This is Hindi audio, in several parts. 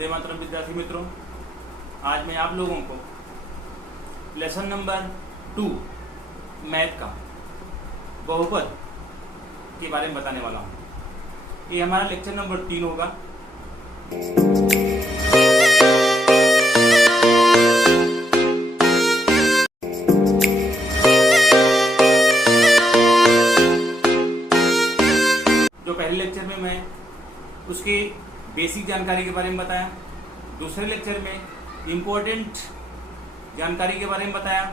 वंदे मातरम विद्यार्थी मित्रों, आज मैं आप लोगों को लेसन नंबर 2 मैथ का बहुपद के बारे में बताने वाला हूँ। ये हमारा लेक्चर नंबर 3 होगा। जो पहले लेक्चर में मैं उसकी बेसिक जानकारी के बारे में बताया, दूसरे लेक्चर में इम्पोर्टेंट जानकारी के बारे में बताया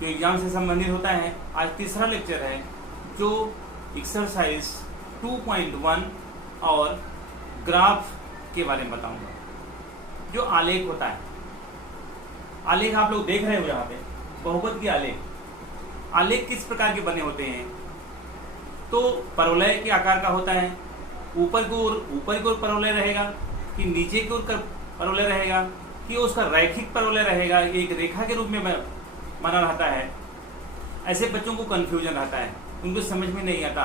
जो एग्जाम से संबंधित होता है। आज तीसरा लेक्चर है जो एक्सरसाइज 2.1 और ग्राफ के बारे में बताऊंगा। जो आलेख होता है, आलेख आप लोग देख रहे हो यहाँ पे, बहुपद के आलेख। आलेख किस प्रकार के बने होते हैं? तो परवलय के आकार का होता है। ऊपर की ओर परवलय रहेगा कि नीचे की ओर परवलय रहेगा कि उसका रैखिक परवलय रहेगा, एक रेखा के रूप में बना रहता है। ऐसे बच्चों को कंफ्यूजन रहता है, उनको समझ में नहीं आता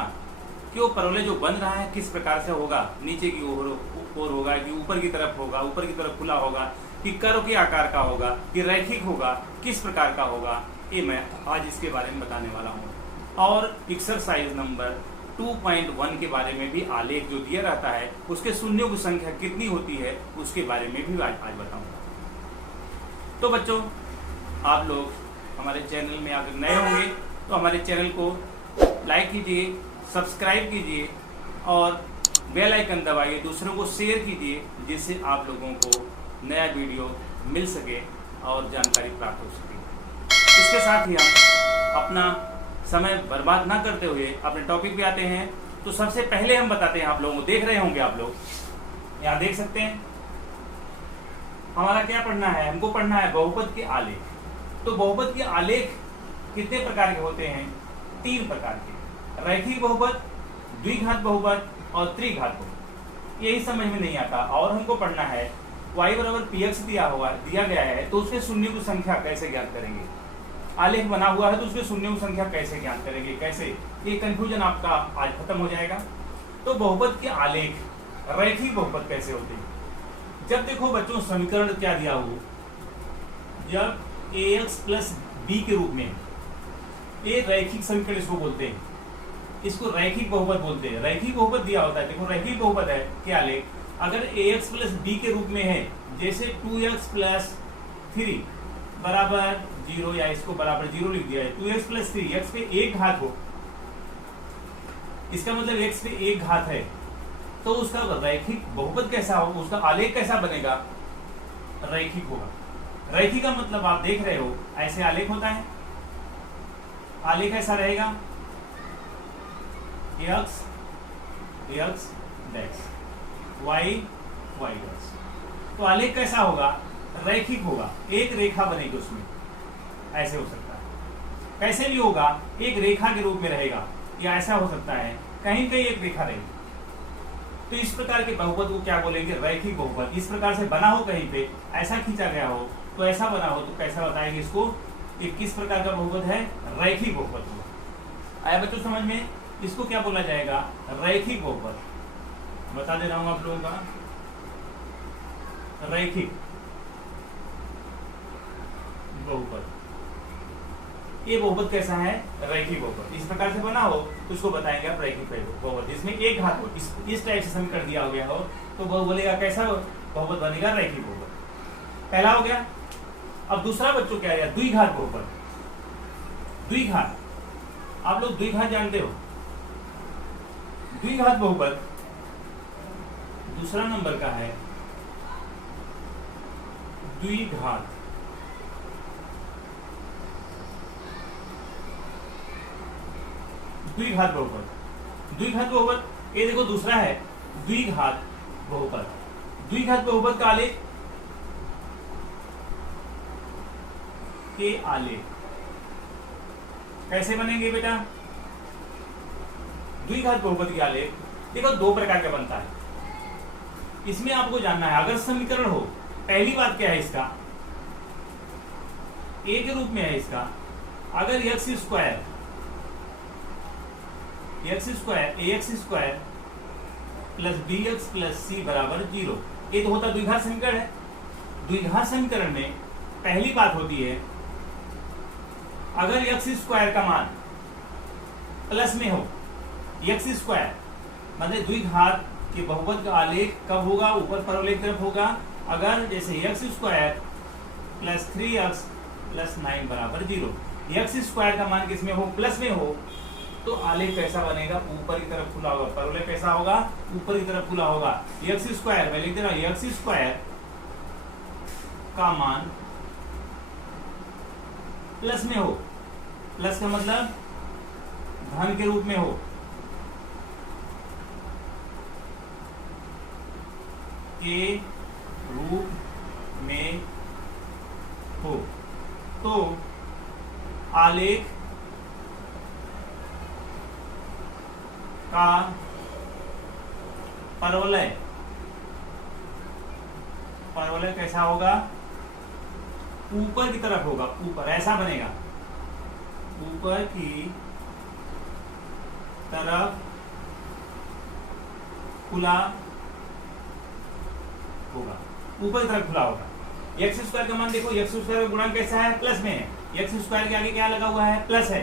कि वो परवलय जो बन रहा है किस प्रकार से होगा, नीचे की ओर होगा कि ऊपर की तरफ होगा, ऊपर की तरफ खुला होगा कि कर्व के आकार का होगा कि रैखिक होगा, किस प्रकार का होगा, ये मैं आज इसके बारे में बताने वाला हूँ। और एक्सरसाइज नंबर 2.1 के बारे में भी आलेख जो दिया रहता है उसके शून्यों की संख्या कितनी होती है उसके बारे में भी आज बताऊंगा। तो बच्चों, आप लोग हमारे चैनल में अगर नए होंगे तो हमारे चैनल को लाइक कीजिए, सब्सक्राइब कीजिए और बेल आइकन दबाइए, दूसरों को शेयर कीजिए जिससे आप लोगों को नया वीडियो मिल सके और जानकारी प्राप्त हो सके। इसके साथ ही हम अपना समय बर्बाद ना करते हुए अपने टॉपिक पे आते हैं। तो सबसे पहले हम बताते हैं, आप लोगों को देख रहे होंगे, आप लोग यहाँ देख सकते हैं हमारा क्या पढ़ना है, हमको पढ़ना है बहुपद के आलेख। तो बहुपद के आलेख कितने प्रकार के होते हैं? 3 प्रकार के, रैखिक बहुपद, द्विघात बहुपद और त्रिघात बहुपद। यही समझ में नहीं आता और हमको पढ़ना है y बराबर px दिया गया है तो उसके शून्य की संख्या कैसे ज्ञात करेंगे। आलेख बना हुआ है तो उसके शून्यों की संख्या कैसे ज्ञात करेंगे, कैसे, ये कंफ्यूजन आपका आज खत्म हो जाएगा। तो बहुपद के आलेख, रैखिक बहुपद कैसे होते हैं? जब देखो बच्चों समीकरण क्या दिया हो, जब ax प्लस b के रूप में, ये रैखिक समीकरण इसको बोलते हैं, इसको रैखिक बहुपद बोलते हैं। रैखिक बहुपद दिया होता है, देखो रैखिक बहुपद है क्या आलेख, अगर ax प्लस b के रूप में है, जैसे 2x प्लस 3 बराबर 0 या इसको बराबर 0 लिख दिया है, 2x प्लस 3, x पे एक घात हो, इसका मतलब x पे एक घात है, तो उसका रैखिक बहुपद कैसा हो, उसका आलेख कैसा बनेगा? रैखिक होगा। रैखिक का मतलब आप देख रहे हो ऐसे आलेख होता है। आलेख ऐसा रहेगा x डैश y डैश। तो आलेख कैसा होगा? रैखिक होगा, एक रेखा बनेगी उसमें, ऐसे हो सकता है। कैसे भी होगा, एक रेखा के रूप में रहेगा, या ऐसा हो सकता है कहीं कहीं एक रेखा रहेगी। तो इस प्रकार के बहुपद को क्या बोलेंगे? रैखिक बहुपद। इस प्रकार से बना हो, कहीं पे ऐसा खींचा गया हो तो ऐसा बना हो, तो कैसा बताएंगे इसको कि किस प्रकार का बहुपद है? रैखिक बहुपद होगा। आया बच्चों समझ में? इसको क्या बोला जाएगा? रैखिक बहुपद। बता दे रहा हूं आप लोगों का, रैखिक बहुपद। ये बहुपद कैसा है? रैखिक बहुपद। इस प्रकार से बना हो तो उसको बताएंगे आप रैखिक बहुपद, जिसमें एक घात हो, इस टाइप से समीकरण दिया हो गया हो तो वो बोलेगा कैसा बहुपद बनेगा? रैखिक बहुपद। पहला हो गया। अब दूसरा बच्चों क्या है? द्विघात बहुपद। द्विघात, आप लोग द्विघात जानते हो। द्विघात बहुपद दूसरा नंबर का है द्विघात। द्विघात बहुपद, द्विघात बहुपद, ये देखो दूसरा है द्विघात बहुपद। द्विघात बहुपद का आलेख के आलेख कैसे बनेंगे बेटा? द्विघात बहुपद के आलेख देखो 2 प्रकार का बनता है। इसमें आपको जानना है, अगर समीकरण हो, पहली बात क्या है इसका, a के रूप में है इसका, अगर x square ax square plus bx plus c बराबर 0, ये तो होता द्विघात समीकरण है। द्विघात समीकरण में पहली बात होती है, अगर एक्स स्क्वायर का मान प्लस में हो, एक्स स्क्वायर मतलब द्विघात के बहुपद का आलेख कब होगा, ऊपर परवलय की तरफ होगा। अगर जैसे x square plus 3x plus 9 बराबर 0, एक्स स्क्वायर का मान किसमें हो, प्लस में हो, तो आलेख कैसा बनेगा, ऊपर की तरफ खुला होगा। परवलय कैसा होगा, ऊपर की तरफ खुला होगा। एक्स स्क्वायर मैं लिख दे रहा हूं, एक्स स्क्वायर का मान प्लस में हो, प्लस का मतलब धन के रूप में हो, के रूप में हो, तो आलेख का परवलय कैसा होगा, ऊपर की तरफ होगा। ऊपर ऐसा बनेगा, ऊपर की तरफ खुला होगा, ऊपर की तरफ खुला होगा। एक्स स्क्वायर का मान देखो, एक्स स्क्वायर का गुणांक कैसा है, प्लस में है। एक्स स्क्वायर के आगे क्या लगा हुआ है, प्लस है।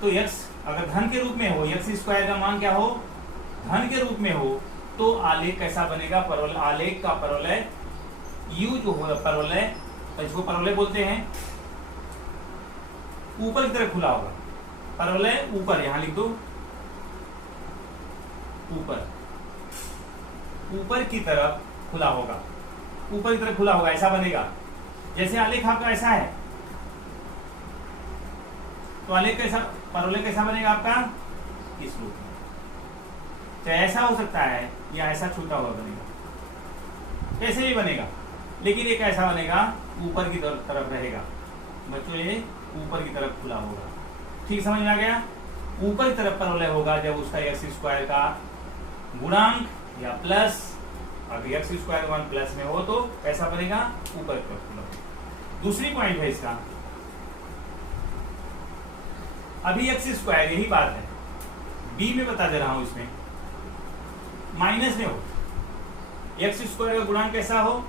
तो एक्स अगर धन के रूप में हो, एक्स स्क्वायर का मान क्या हो, धन के रूप में हो, तो आलेख कैसा बनेगा, परवलय, आलेख का परवलय यू जो हो परवलय, इसको परवलय बोलते हैं, ऊपर की तरफ खुला होगा। परवलय ऊपर, यहां लिख दो, ऊपर की तरफ खुला होगा, ऊपर की तरफ खुला होगा, ऐसा बनेगा। जैसे आलेख आपका ऐसा है, तो आलेख कैसा, परवलय कैसा बनेगा आपका, इस रूप में। तो ऐसा हो सकता है या ऐसा छूटा हुआ बनेगा, कैसे भी बनेगा, लेकिन एक ऐसा बनेगा ऊपर की तरफ रहेगा। बच्चों ये ऊपर की तरफ खुला होगा, ठीक समझ में आ गया। ऊपर की तरफ परवलय होगा जब उसका एक्स स्क्वायर का गुणांक या प्लस, अगर एक्स स्क्वायर का मान प्लस में हो तो कैसा बनेगा, ऊपर की तरफ खुला होगा। दूसरी पॉइंट है इसका, अभी एक्स स्क्वायर, यही बात है, बी में बता दे रहा हूं, इसमें माइनस में हो, एक्स स्क्वायर का गुणांक कैसा हो,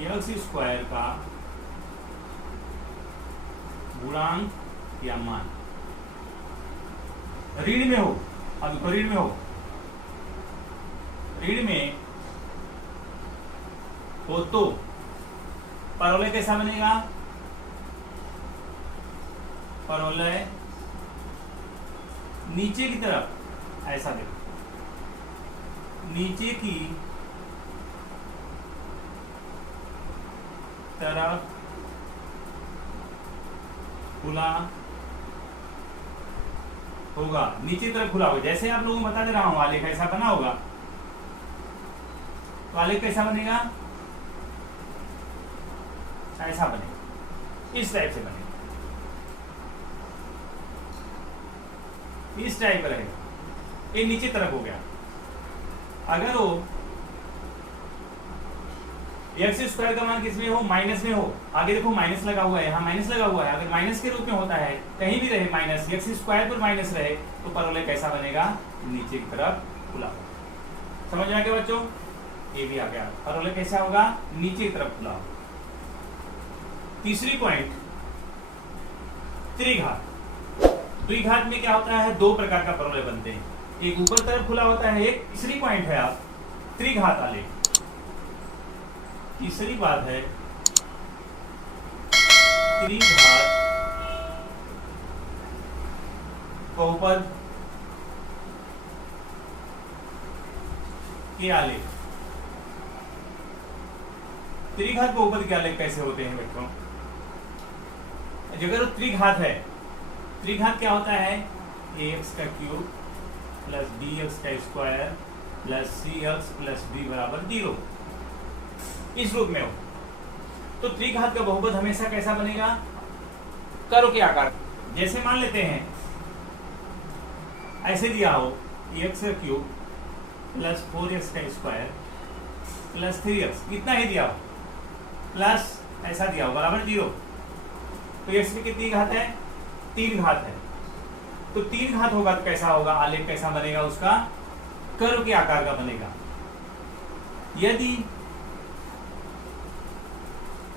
एक्स स्क्वायर का गुणांक या मान ऋण में हो, अब देखो ऋण में हो, ऋण में हो तो परवलय कैसा बनेगा, परवलय नीचे की तरफ, ऐसा देखो, नीचे की तरफ खुला होगा, नीचे तरफ खुला होगा। जैसे आप लोगों को बता दे रहा हूं, आलेख ऐसा बना होगा, तो आलेख कैसा बनेगा, ऐसा बनेगा, इस टाइप से बनेगा, इस टाइप का रहेगा, ये नीचे तरफ हो गया। अगर वो एक्स स्क्वायर का मान किसमें हो, माइनस में हो, आगे देखो माइनस लगा हुआ है, यहाँ माइनस लगा हुआ है, अगर माइनस के रूप में होता है, कहीं भी रहे माइनस, एक्स स्क्वायर पर माइनस रहे, तो परवलय कैसा बनेगा, नीचे की तरफ खुला होगा। समझ में आ गया बच्चों, ये भी आ गया, परवलय कैसा होगा, नीचे की तरफ खुला होगा। तीसरी पॉइंट, त्रिघात। द्विघात में क्या होता है, दो प्रकार का परवलय बनते हैं, एक ऊपर तरफ खुला होता है, एक तीसरी पॉइंट है आप त्रिघात आलेख। तीसरी बात है त्रिघात बहुपद के आलेख। त्रिघात बहुपद के आलेख कैसे होते हैं बच्चों, अगर त्रिघात है, त्रिघात क्या होता है, ax का क्यूब प्लस bx का square plus cx plus b बराबर 0, इस रूप में हो। तो त्रिघात का बहुपद हमेशा कैसा बनेगा, कर्व के आकार। जैसे मान लेते हैं ऐसे दिया हो, x का क्यूब प्लस 4x का स्क्वायर प्लस 3x, इतना ही दिया हो, प्लस ऐसा दिया हो बराबर 0, तो x में कितनी घात है, 3 घात है। तो 3 घात होगा तो कैसा होगा, आलेख कैसा बनेगा, उसका कर्व के आकार का बनेगा। यदि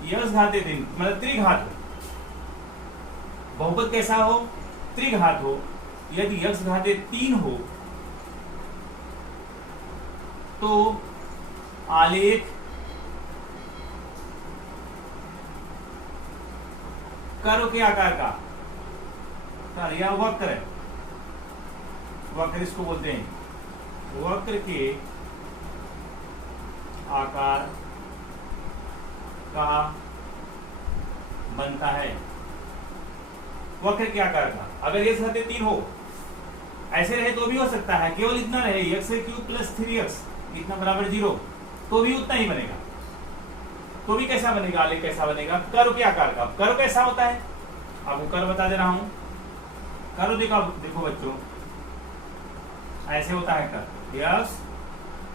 यक्स घाते 3 मतलब त्रिघात हो, बहुपद कैसा हो, त्रिघात हो, यदि यक्स घाते 3 हो तो आलेख कर्व के आकार का या वक्र, वक्र इसको बोलते हैं, वक्र के आकार का बनता है, वक्र के आकार का। अगर ये घाते 3 हो, ऐसे रहे तो भी हो सकता है, केवल इतना रहे x क्यूब प्लस 3x इतना बराबर 0, तो भी उतना ही बनेगा। तो भी कैसा बनेगा, आलेख कैसा बनेगा, कर्व के आकार का। कर्व कैसा होता है, आपको कर्व बता दे रहा हूं। कर्व देखो बच्चों, ऐसे होता है curve,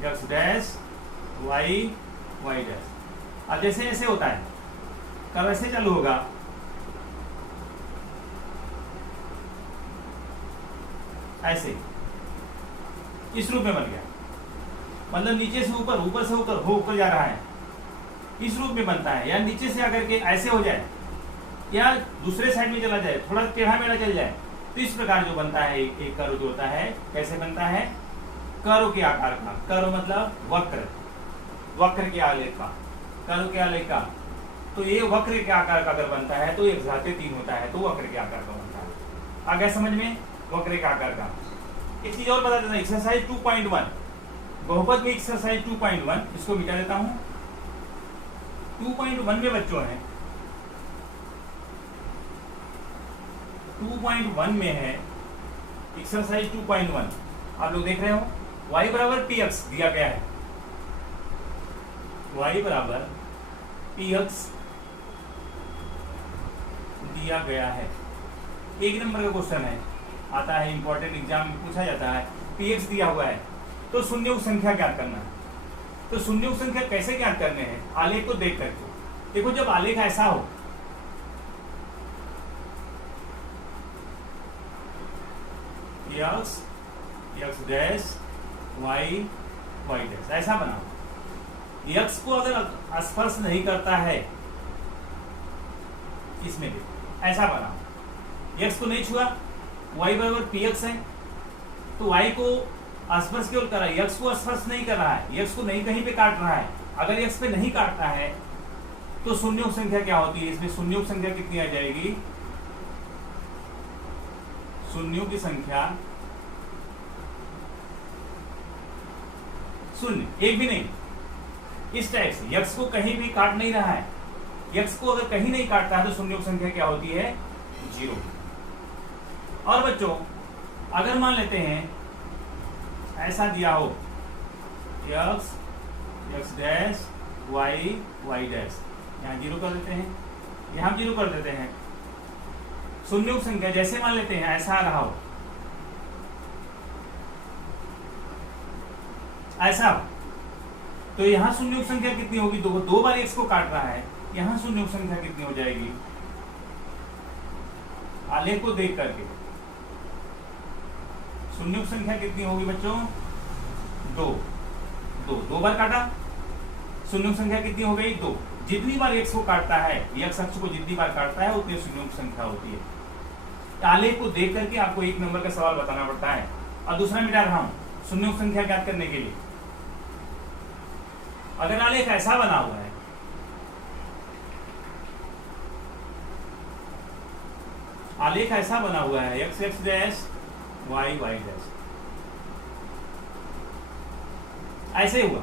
x dash y dash. अब जैसे ऐसे होता है कर्व, ऐसे चालू होगा, ऐसे इस रूप में बन गया, मतलब नीचे से ऊपर, ऊपर से ऊपर जा रहा है, इस रूप में बनता है। या नीचे से आकर के ऐसे हो जाए या दूसरे साइड में चला जाए, थोड़ा टेढ़ा मेढ़ा चल जाए, तो इस प्रकार जो बनता है एक कर्व जो होता है, कैसे बनता है, कर्व के आकार का। कर्व मतलब वक्र, वक्र के आलेख का, कर्व के आलेख का। तो ये वक्र के आकार का अगर बनता है तो एक घाते 3 होता है, तो वक्र के आकार का बनता है। आ गया समझ में, वक्र के आकार का। एक चीज और बता देता हूं, एक्सरसाइज 2.1, बहुपद में एक्सरसाइज 2.1, इसको मिटा देता हूं। 2.1 में बच्चों है, 2.1 में है एक्सरसाइज 2.1, आप लोग देख रहे हो, y बराबर px दिया गया है, y बराबर px दिया गया है। एक नंबर का क्वेश्चन है, आता है इंपॉर्टेंट एग्जाम में पूछा जाता है, px दिया हुआ है तो शून्य संख्या ज्ञात करना है। तो शून्य संख्या कैसे ज्ञात करने हैं, आलेख को देख करके। देखो जब आलेख ऐसा हो, x डैश y डैश ऐसा बनाओ। x को अगर स्पर्श नहीं करता है, इसमें भी ऐसा बनाओ, x को नहीं छुआ, y बराबर px है, तो y को स्पर्श केवल कर रहा है, x को स्पर्श नहीं कर रहा है, x को नहीं कहीं पे काट रहा है। अगर x पे नहीं काटता है तो शून्य संख्या क्या होती है, इसमें शून्यों संख्या कितनी आ जाएगी, शून्यों की संख्या शून्य, एक भी नहीं। इस टाइप से x को कहीं भी काट नहीं रहा है, x को अगर कहीं नहीं काटता है तो शून्यों संख्या क्या होती है, 0। और बच्चों अगर मान लेते हैं ऐसा दिया हो, x डैश y डैश, यहाँ 0 कर देते हैं, यहाँ 0 कर देते हैं। शून्य संख्या जैसे मान लेते हैं ऐसा आ रहा हो, ऐसा हो, तो यहाँ शून्य संख्या कितनी होगी, दो बार x को काट रहा है, यहाँ शून्य संख्या कितनी हो जाएगी, आलेख को देख करके शून्य संख्या कितनी होगी बच्चों, दो बार काटा, शून्य संख्या कितनी हो गई, 2। जितनी बार x को काटता है, x अक्ष को जितनी बार काटता है उतनी शून्य संख्या होती है। आलेख को देख करके आपको एक नंबर का सवाल बताना पड़ता है। और दूसरा मिटा रहा हूं, शून्य संख्या ज्ञात करने के लिए अगर आलेख ऐसा बना हुआ है, आलेख ऐसा बना हुआ है, x डैश y डैश, ऐसे हुआ,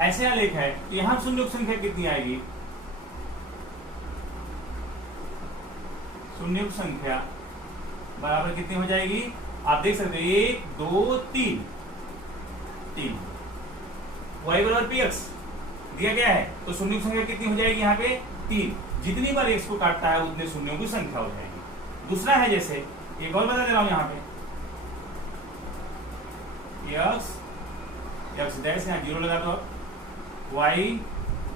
ऐसे आलेख है, तो यहां शून्य संख्या कितनी आएगी, शून्य संख्या बराबर कितनी हो जाएगी, आप देख सकते हो 1 2 3 y बराबर px दिया गया है, तो शून्य संख्या कितनी हो जाएगी यहाँ पे 3। जितनी बार x को काटता है उतने शून्यों की संख्या हो जाएगी। दूसरा है जैसे, एक और बता दे रहा हूं यहाँ पे, x डैश, यहाँ 0 लगा दो, y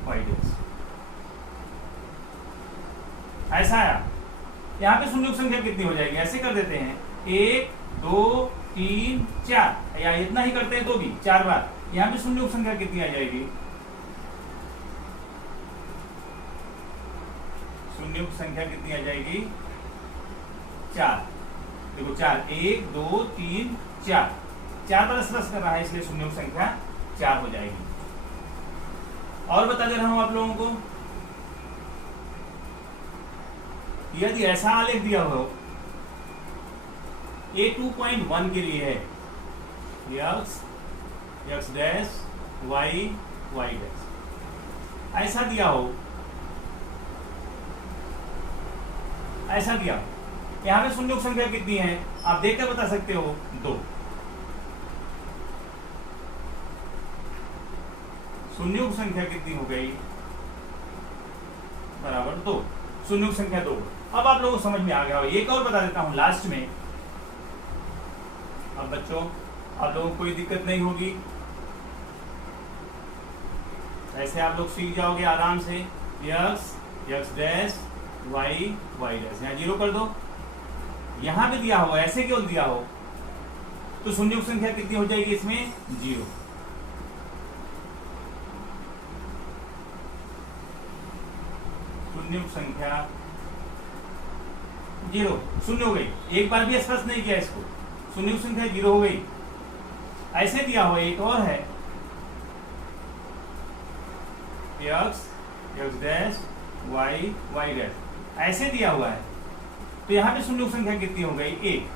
डैश, ऐसा आया। यहाँ पे शून्य संख्या कितनी हो जाएगी, ऐसे कर देते हैं 1 2 3 4, या इतना ही करते हैं तो भी 4 बार, यहाँ पे शून्य संख्या कितनी आ जाएगी? शून्य संख्या कितनी आ जाएगी? 4। देखो 4, 1 2 3 4, 4 पर स्पर्श कर रहा है इसलिए शून्य संख्या 4 हो जाएगी। और बता दे रहा हूं आप लोगों को, यदि ऐसा आलेख दिया हो, A 2.1 के लिए है x डैश y डैश, ऐसा दिया हो, ऐसा दिया, यहां पे शून्य संख्या कितनी है आप देखकर बता सकते हो? 2। शून्य संख्या कितनी हो गई? बराबर 2। शून्य संख्या 2। अब आप लोगों को समझ में आ गया हो। एक और बता देता हूं लास्ट में। अब बच्चों आप लोगों को कोई दिक्कत नहीं होगी, ऐसे आप लोग सीख जाओगे आराम से। x डैश y डैश, यहाँ 0 कर दो। यहां पे दिया हो, ऐसे क्यों दिया हो? तो शून्य संख्या कितनी हो जाएगी इसमें? 0। शून्य संख्या 0 शून्य हो गई। एक बार भी स्पष्ट नहीं किया इसको, शून्य संख्या 0 हो गई। ऐसे दिया हुआ एक और है x डैश y डैश, ऐसे दिया हुआ है। तो यहां पे शून्य संख्या कितनी हो गई? 1।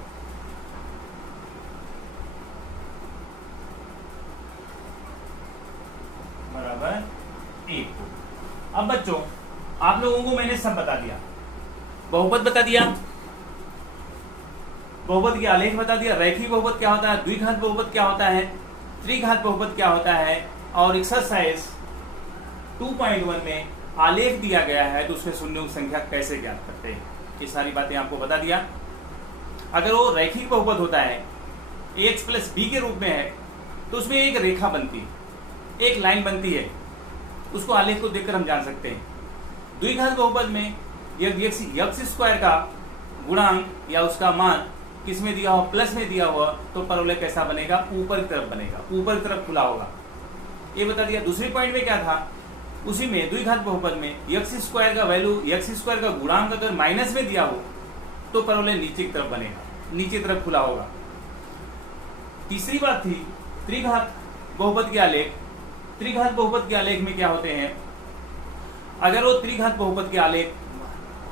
बराबर 1। अब बच्चों आप लोगों को मैंने सब बता दिया, बहुपद बता दिया, बहुपद के आलेख बता दिया, रैखिक बहुपद क्या होता है, द्विघात बहुपद क्या होता है, त्रिघात बहुपद क्या होता है, और एक्सरसाइज 2.1 में आलेख दिया गया है तो उसमें शून्य संख्या कैसे ज्ञात करते हैं, ये सारी बातें आपको बता दिया। अगर वो रैखिक बहुपद होता है ax प्लस b के रूप में है तो उसमें एक रेखा बनती है, एक लाइन बनती है, उसको आलेख को देखकर हम जान सकते हैं। द्विघात बहुपद में यदि x स्क्वायर का गुणांक या उसका मान किसमें दिया हो? प्लस में दिया हुआ, तो परवलय कैसा बनेगा? ऊपर की तरफ बनेगा, ऊपर की तरफ खुला होगा, ये बता दिया। दूसरे पॉइंट में क्या था? उसी में द्विघात बहुपद में x स्क्वायर का वैल्यू, x स्क्वायर का गुणांक अगर माइनस में दिया हो तो परवलय नीचे की तरफ बनेगा, नीचे की तरफ खुला होगा। तीसरी बात थी त्रिघात बहुपद के आलेख। त्रिघात बहुपद के आलेख में क्या होते हैं? अगर वो त्रिघात बहुपद के आलेख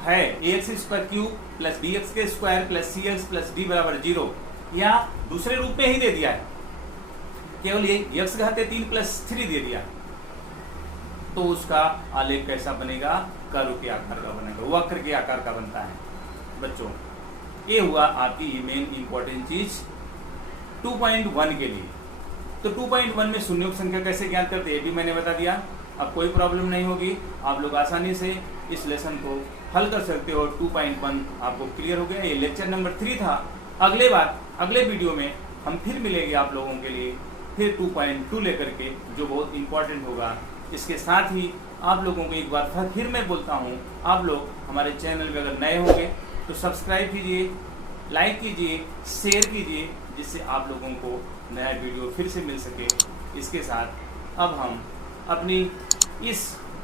है ax square cube plus bx के square plus cx plus d बराबर 0, या दूसरे रूप में ही दे दिया है, केवल ये x घाते 3 प्लस 3 दे दिया, तो उसका आलेख कैसा बनेगा? कर्व के आकार का बनेगा, वक्र के आकार का बनता है। बच्चों ये हुआ आपकी मेन इंपॉर्टेंट चीज 2.1 के लिए। तो 2.1 में शून्य संख्या कैसे ज्ञात करते हैं ये भी मैंने बता दिया। अब कोई प्रॉब्लम नहीं होगी, आप लोग आसानी से इस लेसन को हल कर सकते हो। 2.1 आपको क्लियर हो गया। ये लेक्चर नंबर 3 था। अगले वीडियो में हम फिर मिलेंगे आप लोगों के लिए, फिर 2.2 लेकर के, जो बहुत इंपॉर्टेंट होगा। इसके साथ ही आप लोगों को एक बार फिर मैं बोलता हूँ, आप लोग हमारे चैनल में अगर नए होंगे तो सब्सक्राइब कीजिए, लाइक कीजिए, शेयर कीजिए, जिससे आप लोगों को नया वीडियो फिर से मिल सके। इसके साथ अब हम अपनी इस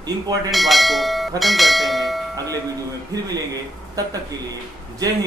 इम्पोर्टेंट बात को खत्म करते हैं। अगले वीडियो में फिर मिलेंगे, तब तक के लिए जय हिंद।